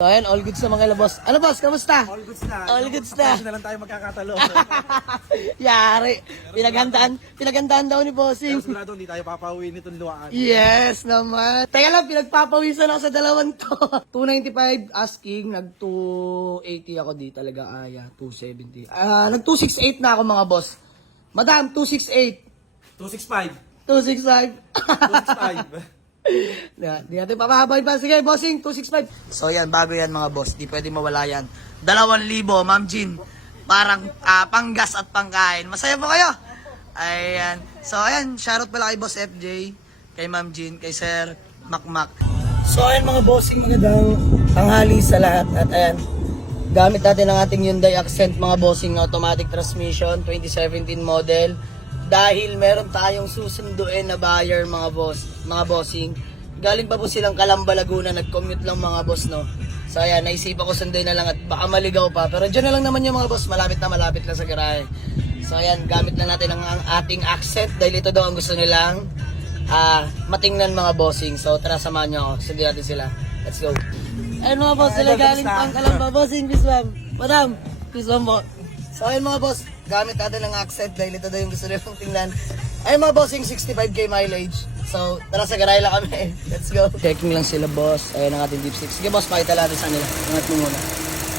So, ayan, all goods na mga boss. Ano boss, kamusta? All goods na. All goods na. Sa na lang tayo magkakatalo. Yari. Pinaghandaan daw ni Bossing. Pero sigurado hindi tayo papauwi nitong luwaan. Yes naman. Teka lang, pinagpapawisan ako sa dalawang to. 295 asking, nag 280 ako di talaga aya, 270. Nag 268 na ako mga boss. Madam, 268. 265. 265. 265. Di natin papahabay pa. Sige, bossing, 265. So yan, bago yan mga boss. Di pwede mawala yan. 2,000, Ma'am Jean. Parang panggas at pangkain. Masaya po kayo? Ayan. So ayan, shoutout pala kay Boss FJ, kay Ma'am Jean, kay Sir Makmak. So ayan mga bossing, magandang tanghali sa lahat. At ayan, gamit natin ang ating Hyundai Accent mga bossing, automatic transmission, 2017 model. Dahil meron tayong susunduin na buyer mga bossing. Galing pa po silang Calamba, Laguna, nag-commute lang mga boss, no. So ayan, naisipan ko sunduin na lang at baka maligaw pa. Pero dyan na lang naman yung mga boss, malapit lang sa garahe. So ayan, gamit lang natin ang ating Accent dahil ito daw ang gusto nilang matingnan mga bossing. So tara, samahan nyo ako, sunduin natin sila. Let's go. Ayun mga boss, sila galing pang Calamba, bossing, peace ma'am. Madam, peace ma'am po. So ayun mga boss, gamit natin ang Accent dahil ito daw yung gusto nilang tingnan. Ayun mga bossing, 65k mileage. So tara, sa garay lang kami. Let's go. Checking lang sila boss. Ayun ang ating dipstick. Sige boss, pakita natin sa nila. Angat mo muna.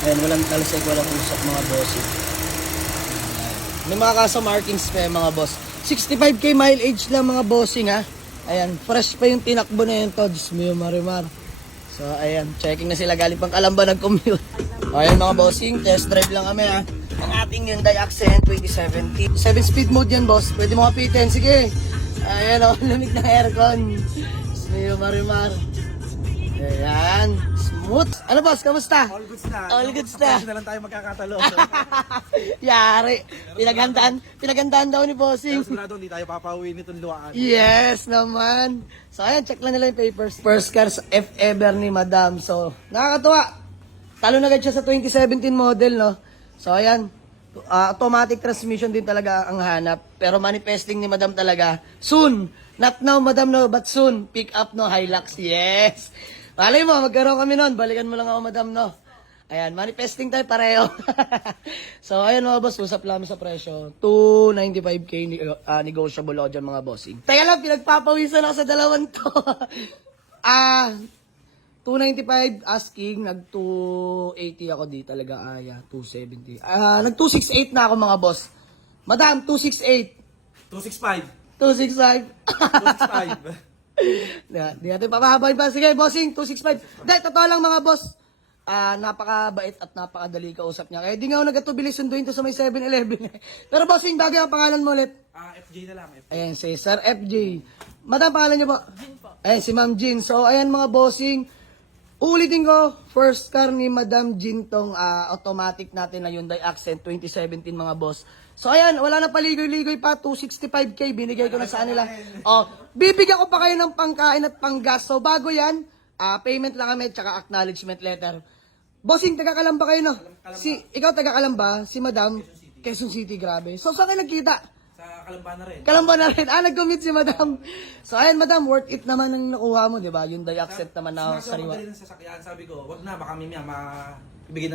Ayun, walang talasig, walang usok mga bossing. May mga kaso markings pa mga boss. 65k mileage lang mga bossing ha. Ayan, fresh pa yung tinakbo na yun to. Diyos mo yung marimar. So ayan, checking na sila, galing pang Calamba, nag-commute. Ayan mga bossing, test drive lang kami ha. Ang ating Hyundai Accent 2017. 7-speed mode yan boss, pwede mo kapitin. Sige. Ayan o, lamig ng aircon. Diyos mo yung marimar. Ayan, smooth. Ano boss, kamusta? All goods na. All goods na. Sa na lang tayo magkakatalo. Yari. Pinaghandaan daw ni Bossing. Pero sigurado hindi tayo papauwi nitong luwaan. Yes naman. So ayan, check lang nila yung papers. First cars F ever ni Madam. So, nakakatuwa. Talo na agad siya sa 2017 model, no? So ayan, automatic transmission din talaga ang hanap. Pero manifesting ni Madam talaga, soon. Not now, Madam, no, but soon. Pick up, no, Hilux. Yes. Malay mo, magkaroon kami nun. Balikan mo lang ako, Madam, no? Ayan, manifesting tayo pareho. So, ayan mga boss, usap lang sa presyo. 295k negotiable ako dyan mga bossing. Teka lang, pinagpapawisan ako sa dalawang to. 295 asking, nag 280 ako di talaga aya, 270. Nag 268 na ako mga boss. Madam, 268. 265. 265. 265. Di natin papahabay pa. Sige, bossing, 265. Dahil, totoo lang mga boss. Napakabait at napakadali kausap niya. Kaya di nga ako nagkatubilis sunduin to sa may 7-Eleven. Pero bossing, bagay ang pangalan mo ulit. FJ na lang. FJ. Ayan, si Sir FJ. Madam, pangalan niyo po? Jean po. Ayan, si Ma'am Jean. So, ayan mga bossing. Ulitin ko, first car ni Madam Jean tong automatic natin na Hyundai Accent 2017 mga boss. So ayan, wala na paligoy-ligoy pa, 265k binigay ko na sa kanila. Oh, bibigyan ko pa kayo ng pangkain at panggas. So bago yan, payment lang kami tsaka acknowledgement letter. Bossing, taga-Calamba kayo, no? Ikaw taga-Calamba, si Madam, Quezon City, grabe. So saan kayo nagkita? Sa Calamba na rin. Calamba na rin. Nag-commit si Madam. So ayan Madam, worth it naman ang nakuha mo, di ba? Hyundai Accent naman na sariwa. Sinasabi ng sasakyan, sabi ko, wag na, baka mimya, maibigay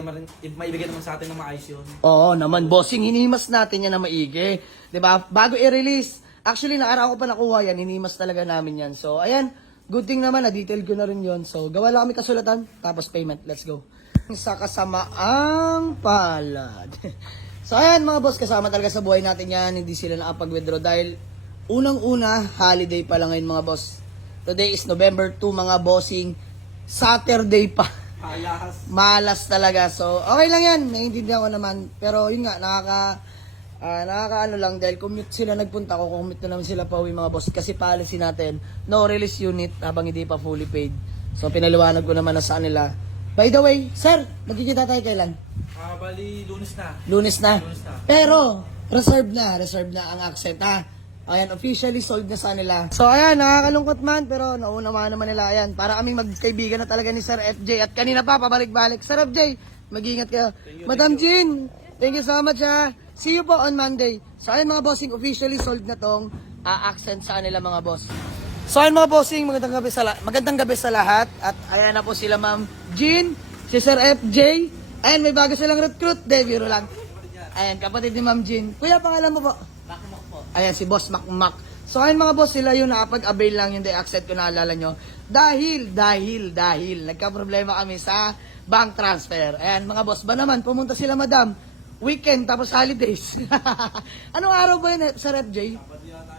naman sa atin ng maayos yun. Oo naman, bossing, hinimas natin yan na maigi. 'Di ba? Bago i-release. Actually, nakaraan ko pa nakuha yan, hinimas talaga namin yan. So, ayan, good thing naman, na-detail ko na rin yon. So, gawa lang kami kasulatan, tapos payment. Let's go. Sa kasamaang palad. So, ayan mga boss, kasama talaga sa buhay natin yan. Hindi sila nakapag-withdraw dahil unang-una, holiday pa lang ngayon mga boss. Today is November 2 mga bossing. Saturday pa. Malas talaga. So, okay lang yan. Naiintindihan ko naman. Pero yun nga, nakakaano lang dahil commute sila nagpunta ko. Commute na naman sila pa uwi mga boss. Kasi policy natin, no release unit habang hindi pa fully paid. So, pinaliwanag ko naman na sa kanila. By the way, sir, magkikita tayo kailan? Bali, Lunes na. Lunes na. Lunes na. Pero, reserve na ang Accent ha. Ayan, officially sold na sa nila. So ayan, nakakalungkot man, pero nauna naman nila. Ayan, para kaming magkaibigan na talaga ni Sir FJ. At kanina pa, pabalik-balik. Sir FJ, mag-ingat kayo. Madam Jean, thank you so much ha. See you po on Monday. So ayan mga bossing, officially sold na tong Accent sa nila mga boss. So ayun mga bossing, magandang gabi sa lahat. At ayan na po sila Ma'am Jean Si Sir FJ. Ayan, may bago silang recruit. Biro lang. Ayan, kapatid ni Ma'am Jean. Kuya, pangalan mo po? Makmak po. Ayan, si Boss Makmak. So, ayun mga boss, sila yung nakapag-avail lang yung accept ko naalala nyo. Dahil, nagka-problema kami sa bank transfer. Ayan, mga boss, ba naman, pumunta sila madam. Weekend, tapos holidays. Anong araw ba yun, Sir FJ?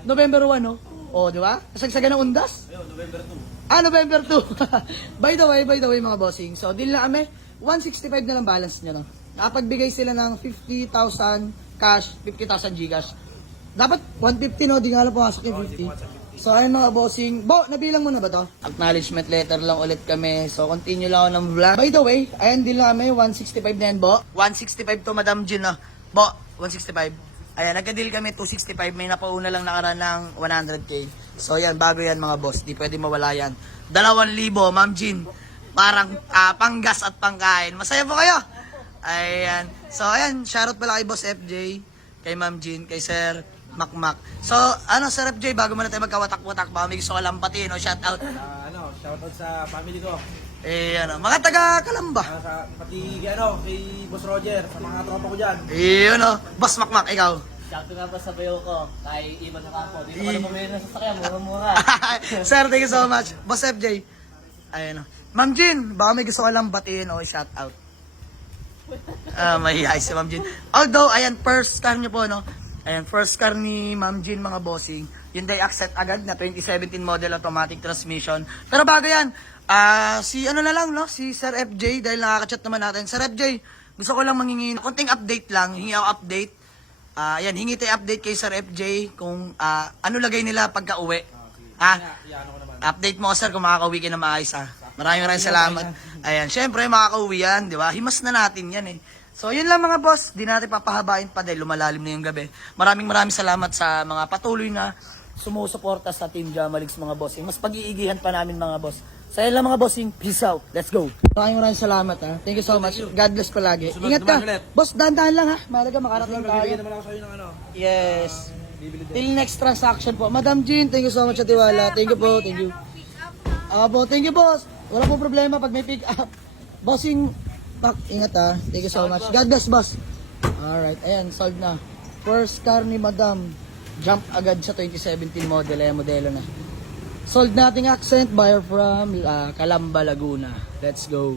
November 1, no? O, di ba? Kasagsagan ng undas? November 2. November 2. By the way, mga bossing. So, deal na kami. 165 na lang balance nyo, no? Nakapagbigay sila ng 50,000 cash, 50,000 Gcash. Dapat 150, no? Di nga lang pumasok yung 50. So, ayun mga bossing. Bo, nabilang mo na ba to? Acknowledgement letter lang ulit kami. So, continue lang ako ng vlog. By the way, ayun din lang kami. 165 na yan, Bo. 165 to, Madam Jean, no? Bo, 165. Ayan, nagka-deal kami 265. May napauna lang nakaraan ng 100k. So, yan, bago yan mga boss. Di pwede mawala yan. 2,000, Ma'am Jean. Parang panggas at pangkain. Masaya po kayo? Ayan. So, ayan, shoutout pala kay Boss FJ, kay Ma'am Jean, kay Sir Makmak. So, Sir FJ, bago muna tayo magkawatak-watak, baka may gusto ko lang batiin o shoutout. Shoutout sa family ko. Mga taga Kalamba. Pati kay Boss Roger, sa mga tropa ko dyan. Boss Makmak, ikaw. Shoutout nga pa sa bayo ko, kay Ivan Nakapo. Dito ka na bumili ng sasakyan, mura-mura. Sir, thank you so much. Boss FJ. Ayan. Ma'am Jean, baka may gusto ko lang batiin o shoutout. Mahihay si Ma'am Jean. Although, ayan, first car nyo po, no? Ayan, first car ni Ma'am Jean, mga bossing. Hyundai Accent agad na 2017 model automatic transmission. Pero bago yan, si na lang, no? Si Sir FJ, dahil nakaka-chat naman natin. Sir FJ, gusto ko lang mangingi konting update lang. Hingi ako update. Ayan, hingi tayo update kay Sir FJ kung ano lagay nila pagka-uwi. Iano ko naman. Update mo, sir, kung makaka-uwi ka na maayos, Maraming salamat. Ayan, syempre, makaka-uwi yan, di ba? Himas na natin yan, eh. So, yun lang mga boss. Di natin papahabain pa dahil lumalalim na yung gabi. Maraming salamat sa mga patuloy na sumusuporta sa Team Jamalix, mga bossing. Mas pag-iigihan pa namin, mga boss. So, yun lang mga bossing. Peace out. Let's go. Maraming salamat, Thank you so much. God bless palagi. Ingat ka. Boss, dahan-dahan lang, Mahalaga makarating tayo. Bibigyan naman ako sa'yo ng Yes. Till next transaction po. Madam Jean, thank you so much sa tiwala. Thank you po. Thank you. Thank you, boss. Wala po problema pag may pick up. Bossing, ingat Thank you so much. God bless, boss. Alright, ayan, solved na. First car ni Madam. Jump agad sa 2017 model. Ayan, modelo na. Sold nating Accent, buyer from Calamba, Laguna. Let's go.